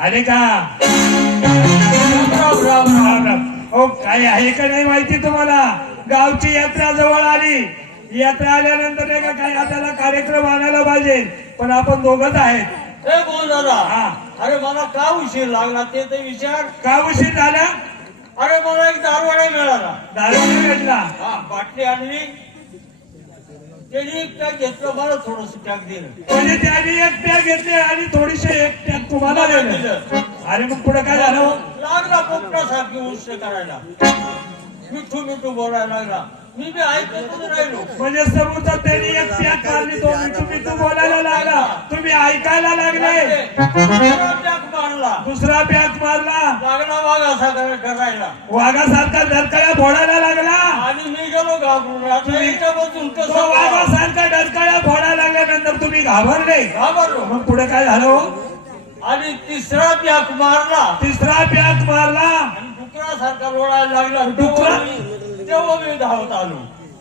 आले का? राम राम राम राम. हो काय आहे का नाही माहिती तुम्हाला? गावची यात्रा जवळ आली. यात्रा आल्यानंतर नाही का काही आपल्याला कार्यक्रम आणायला पाहिजे. पण आपण दोघच आहेत. ए बोल दादा. हा. अरे मला का उशीर लागला ते तर विचार. का उशीर झाला? अरे मला एक दारवाडा मिळाला. दारू भेटला हा बाटली आणली. त्यांनी एक पॅक घेतलं मला थोडस पॅक दिलं म्हणजे त्यांनी एक पॅक घेतले आणि थोडीशे एक पॅक तुम्हाला दिलं. अरे मग पुढे काय झालं? लागला पोपटासारखी उष्ट करायला. मिठू मिठू बोलायला लागला. मी बी ऐकतच राहिलो. म्हणजे समोरचा त्यांनी एक पॅक मारली तो मिठू मिठू बोलायला लागला. तुम्ही ऐकायला लागले. दुसरा पॅक मारला. दुसरा पॅक मारला. लागला वाघासा करायला वाघासारखा धरकळ्या फोडायला लागला. घाबरून. आता कसं फोडायला लागल्यानंतर तुम्ही घाबरले. घाबरलो. मग पुढे काय झालं हो? आणि तिसरा पॅक मारला. तिसरा पॅक मारला. आणि डुकरासारखा लोळायला लागला. डुकरा? तेव्हा मी धावत आलो.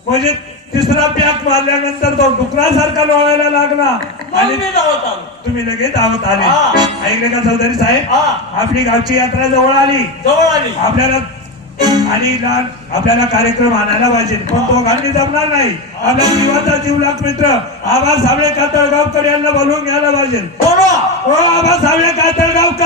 म्हणजे तिसरा पॅक मारल्यानंतर तो डुकरासारखा लोळायला लागला. मग आणि मी धावत आलो. तुम्ही लगेच धावत आले. हा. ऐकले का चौधरी साहेब? हा. आपली गावची यात्रा जवळ आली. जवळ आली. आपल्याला आणि लहान आपल्याला कार्यक्रम आणायला पाहिजे. पण तो घालणी जमणार नाही. आपल्या जीवाचा जीवलाक मित्र. आबा साबळे कातळगावकर यांना बोलवून घ्यायला पाहिजे. हो आबा साबळे कातळगावकर.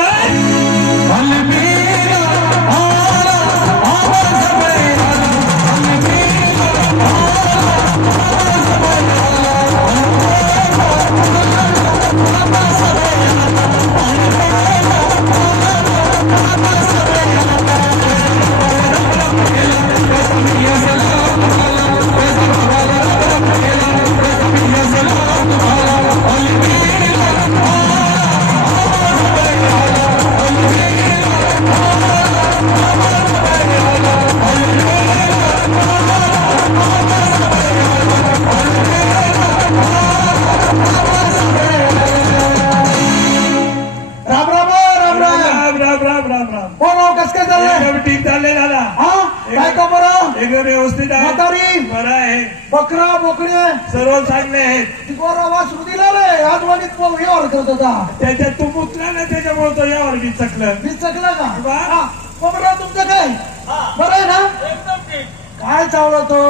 बकरा बोकडी सर्व चांगले आहेत. गोरा वासरू दिला रे. आजवानीत व्यवहार करत होता त्याच्यात तू मुतला ना त्याच्यामुळे तो यावर मी चकलं. मी चकला का? वा. हा, तुमचं काय? हा. बरं आहे ना? एकदम ठीक काय चावला तो?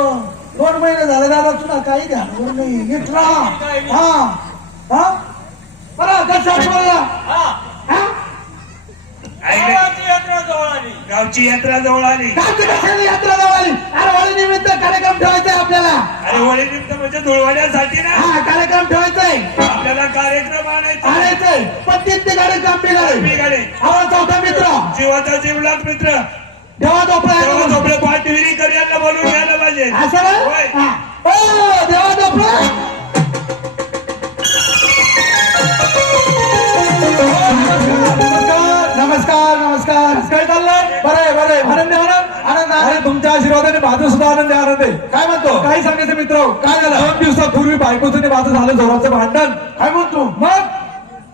दोन महिने झाले दादा तुला काही द्या. नाही घेतला हा. हा? बरं कसं आठवला हा. हा? ऐकले गावाची यात्रा जवळ आली. गावची यात्रा जवळ आली. गावची कशाला यात्रा लावली अरे वाळी निमित्त कार्यक्रम ठेवायचा आहे आपल्याला. अरे होळी निमित्त म्हणजे धुळवड्यासाठी ना? हा कार्यक्रम ठेवायचा आहे आपल्याला कार्यक्रम आणायचा आणायचंय. पण तीन गाडी काम बिघाडे चौथा मित्र. जीवाचा जीवलाक मित्र. देवा झोपला झोपडे पाठविरी कर यांना बोलून घ्यायला पाहिजे. असं ना? होय. हा. ओ देवा झोपला. आशीर्वादाने माझं सुद्धा आनंद आनंद आहे. काय म्हणतो? काय सांगायचं मित्र काय झालं? दोन दिवसापूर्वी बायकोचं माझं झालं जोराचं भांडण. काय म्हणतो? मग?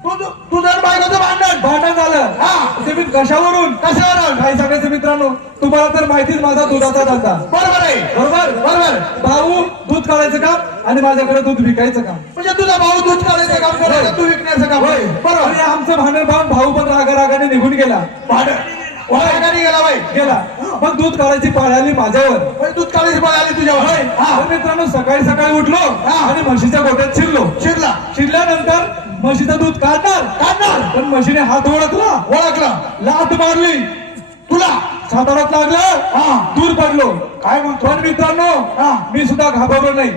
तू तुझं बायकोचं भांडण. भांडण झालं. हा. ते मी कशावरून? कशावरून? काय सांगायचं मित्रांनो तुम्हाला तर माहितीच माझा दुधाचा धंदा. बरोबर आहे. बरोबर? बरोबर. भाऊ दूध काढायचं काम आणि माझ्याकडे दूध विकायचं काम. म्हणजे तुझा भाऊ दूध काढायचं काम करायचं तू विकण्याचं काम. बरोबर. आणि आमचं भांडण पाहून भाऊ पण रागा रागाने निघून गेला. रागाने गेला बाई गेला. मग दूध काढायची पाळी आली माझ्यावर. दूध काढायची पाळी आली तुझ्यावर. तर मित्रांनो सकाळी सकाळी उठलो आणि म्हशीच्या गोट्यात शिरलो. शिरला. शिरल्यानंतर म्हशीचं दूध काढणार. काढणार. पण म्हशीने हात ओळखला. ओळखला. लात मारली. तुला. सातारात लागलं. दूर पडलो. काय म्हणतो? पण मित्रांनो मी सुद्धा घाबरलो नाही.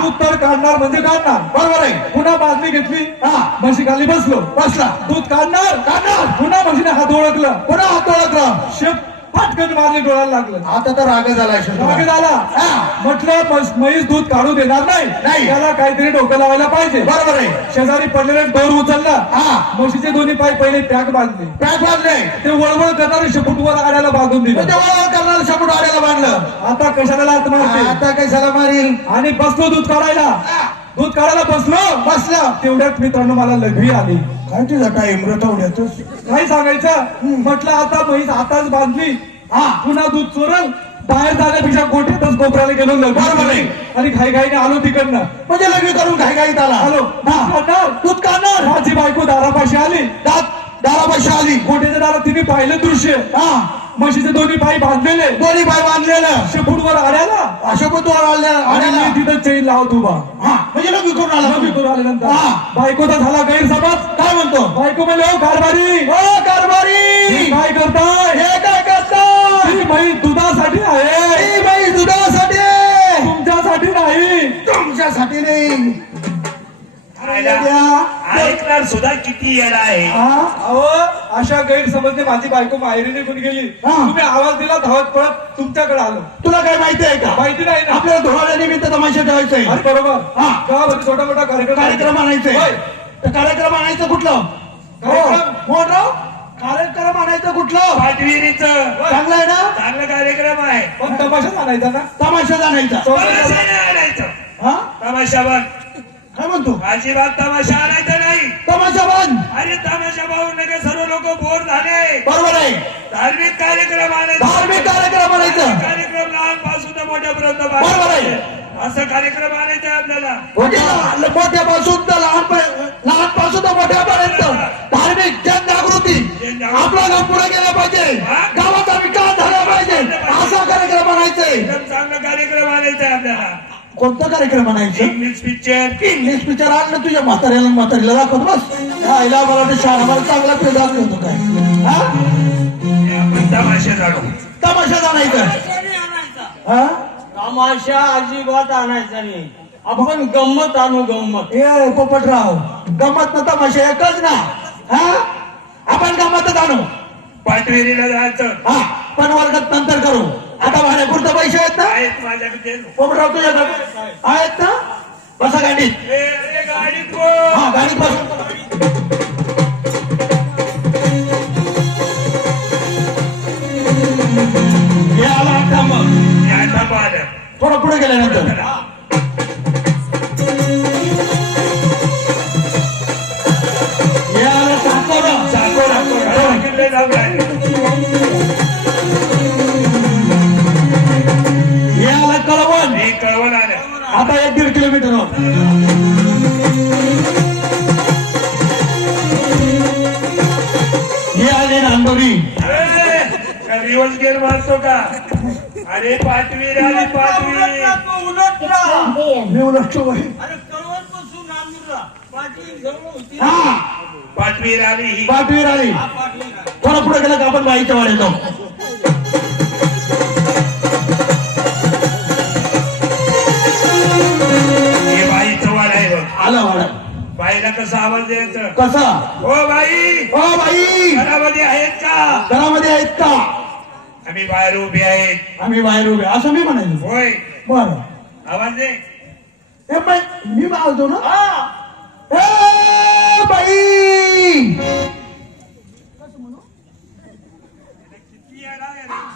दूध तर काढणार म्हणजे काढणार. बरोबर आहे. पुन्हा बादली घेतली. म्हशी खाली बसलो. बसला. दूध काढणार. काढणार. पुन्हा म्हशीने हात ओळखलं. पुन्हा हात ओळखला. शेप फाटकन मारली डोळ्याला लागलं. आता तर राग झालाय राग झाला? म्हटलं म्हस- दूध काढू देणार नाही. नाही. त्याला काहीतरी डोकं लावायला पाहिजे. बरोबर आहे. शेजारी पडलेले डोर उचलला. हा. म्हशीचे दोन्ही पाय पहिले पॅक बांधले. पॅक बांधले. ते वळवळ करणारे शेपूटवर आड्याला बांधून दिलं. तेव्हा करणार शपूट आड्याला बांधलं. आता कशाला लात मारते? आता काही झाला मारील? आणि बसलो दूध काढायला. दूध काढायला बसलो बसला. तेवढ्यात मित्रांनो मला लघवी आली. काय तुझा काय इम्रतवड्यातच काय सांगायचं. म्हटलं आता म्हैस आताच बांधली. हा पुन्हा दूध चोरल. बाहेर जाण्यापेक्षा कोठेतच कोपऱ्याला गेलो बरोबर आहे. आणि घाई घाईने आलो तिकडनं. म्हणजे लग्न करून घाई घाईत आला. आलो. हा. दूध काढणार माझी बायको दारापाशी आली. दात दारापाशी आली. गोठ्याच्या दारात तिने पाहिलं दृश्य. हा. म्हशीचे दोन्ही पाय बांधलेले. दोन्ही पाय बांधलेलं. शेपूटवर आड्याला अशोकत्वावर आल्या आणि आल्याला मी तिथं चैन लावत उभा. हा म्हणजे लग्न करून आला लग्न करून आल्यानंतर. हा. बायकोचा झाला गैरसमज. काय म्हणतो? बायको म्हणले "ओ, कारभारी. ओ कारभारी. हे काय करताय? हे काय करताय? ही म्हैस दुधासाठी आहे. ही बाई दुधासाठी आहे. तुमच्यासाठी नाही. तुमच्यासाठी नाही. ऐकणार सुद्धा किती येणार आहे. हा? अशा गैरसमजने माझी बायको माहेरी निघून गेली हा. तुम्ही आवाज दिला धावत पळत तुमच्याकडे आलो. तुला काय माहिती आहे का? माहिती नाही ना. आपल्याला धोळ्यानिमित्त तमाशा ठेवायचंय अरे बरोबर. हा. गावामध्ये छोटा मोठा कार्यक्रम कार्यक्रम आणायचंय होय. तर कार्यक्रम आणायचं कुठलं? कार्यक्रम? हो, मोठराव कार्यक्रम आणायचं कुठलं? पाठविरीच चांगलं आहे ना? चांगला कार्यक्रम आहे. पण तमाशाच आणायचा ना? तमाशा आणायचा. तमाशा नाही आणायचं. हा? तमाशा बघ. काय म्हणतो? अजिबात तमाशा आणायचा नाही. तमाशा बंद. अरे तमाशा पाहून नका सर्व लोक बोर झाले. बरोबर आहे. धार्मिक कार्यक्रम आणायचा. धार्मिक कार्यक्रम आणायचं. कार्यक्रम लहानपासून तर मोठ्यापर्यंत बरोबर आहे. असं कार्यक्रम आणायचा आपल्याला. मोठ्यापासून तर लहान कोणता कार्यक्रम आणायचं? इंग्लिश पिक्चर इंग्लिश पिक्चर आणलं तुझ्या म्हाताऱ्याला म्हातारीला दाखवतो बस. आईला मला ते शाळा चांगला पिढ दाखवतो काय. हा? आपण तमाशा जाणू तमाशा आणायचं. हा? तमाशा अजिबात आणायचा नाही. आपण गंमत आणू गंमत. ए पोपटराव गमत ना तमाशा एकच ना. हा? आपण गमतच आणू. पाठविरीला जायचं. हा पण वर्गात नंतर करू. आता भाड्यापुरतं पैसे आहेत ना? आहेत माझ्याकडे. तुझ्याकडे आहेत ना? बसा गाडीत. अरे पाठवीर उलट राहा मी उलटतो बाई. अरे जवळ होती. हा. ही. हा. थोडं पुढे गेलं का आपण बाईच्या वाड्यात जाऊ? हे बाईचं वाड आहे बघ. आला वाडा. बाईला कसं आवाज द्यायचं? कसा? हो बाई. O by. घरामध्ये आहेत का? घरामध्ये आहेत का? आम्ही बाहेर उभे आहेत आम्ही बाहेर उभे असं मी म्हणायचो. होय. बर. आवाज दे. ए बाई मी मारतो ना? हा. ए बाई!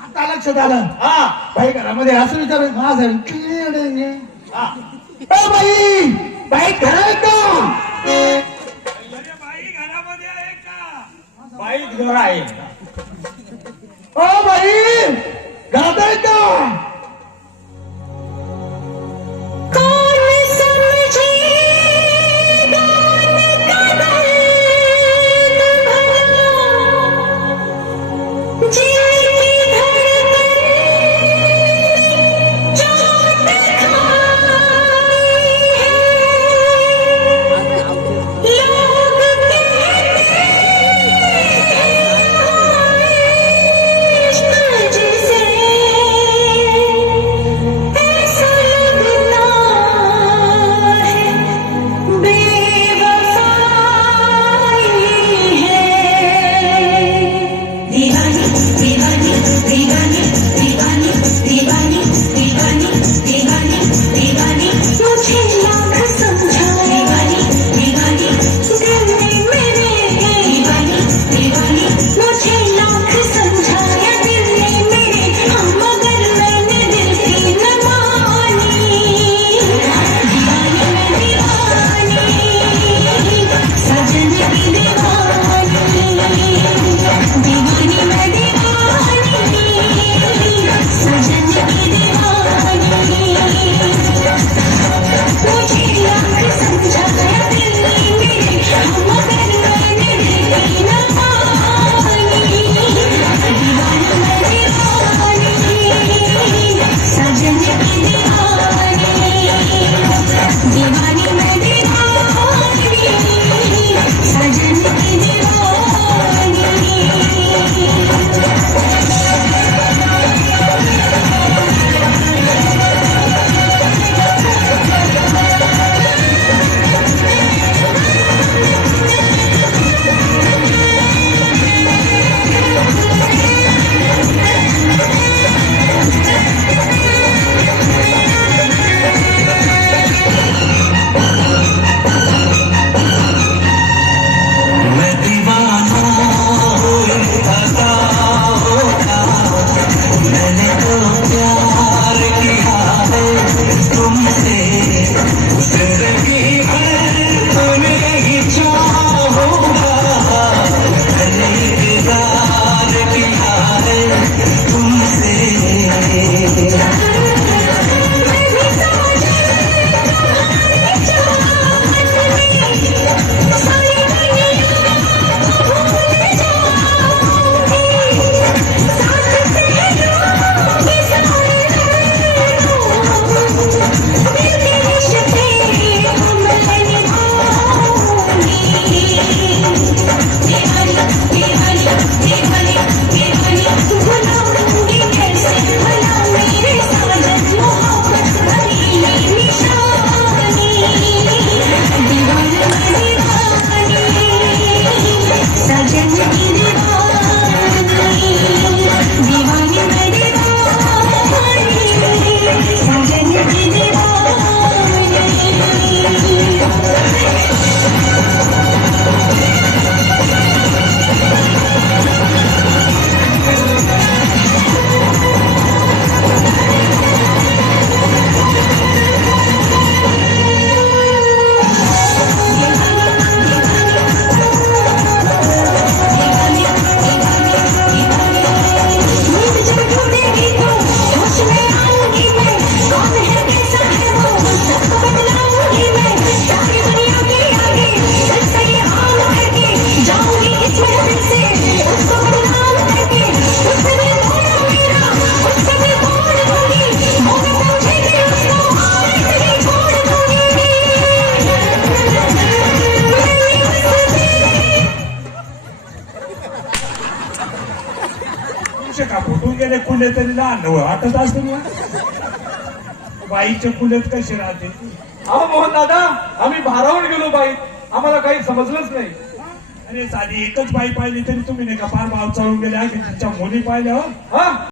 आता लक्षात आलं. हा. बाई घरामध्ये असं विचार माझं ए बाई बाई घर आहे का? अरे बाई घरामध्ये आहे का? बाईत घर आहे ओ बाई घरात झाले कुले तरी लहान वाटत असते ना. बाईचे कुलेत कसे राहते? अहो मोहन दादा आम्ही भारावून गेलो बाई आम्हाला काही समजलंच नाही. अरे साधी एकच बाई पाहिली तरी तुम्ही नाही का फार भाव चढून गेल्या की तिच्या मुली पाहिल्या हो? हा?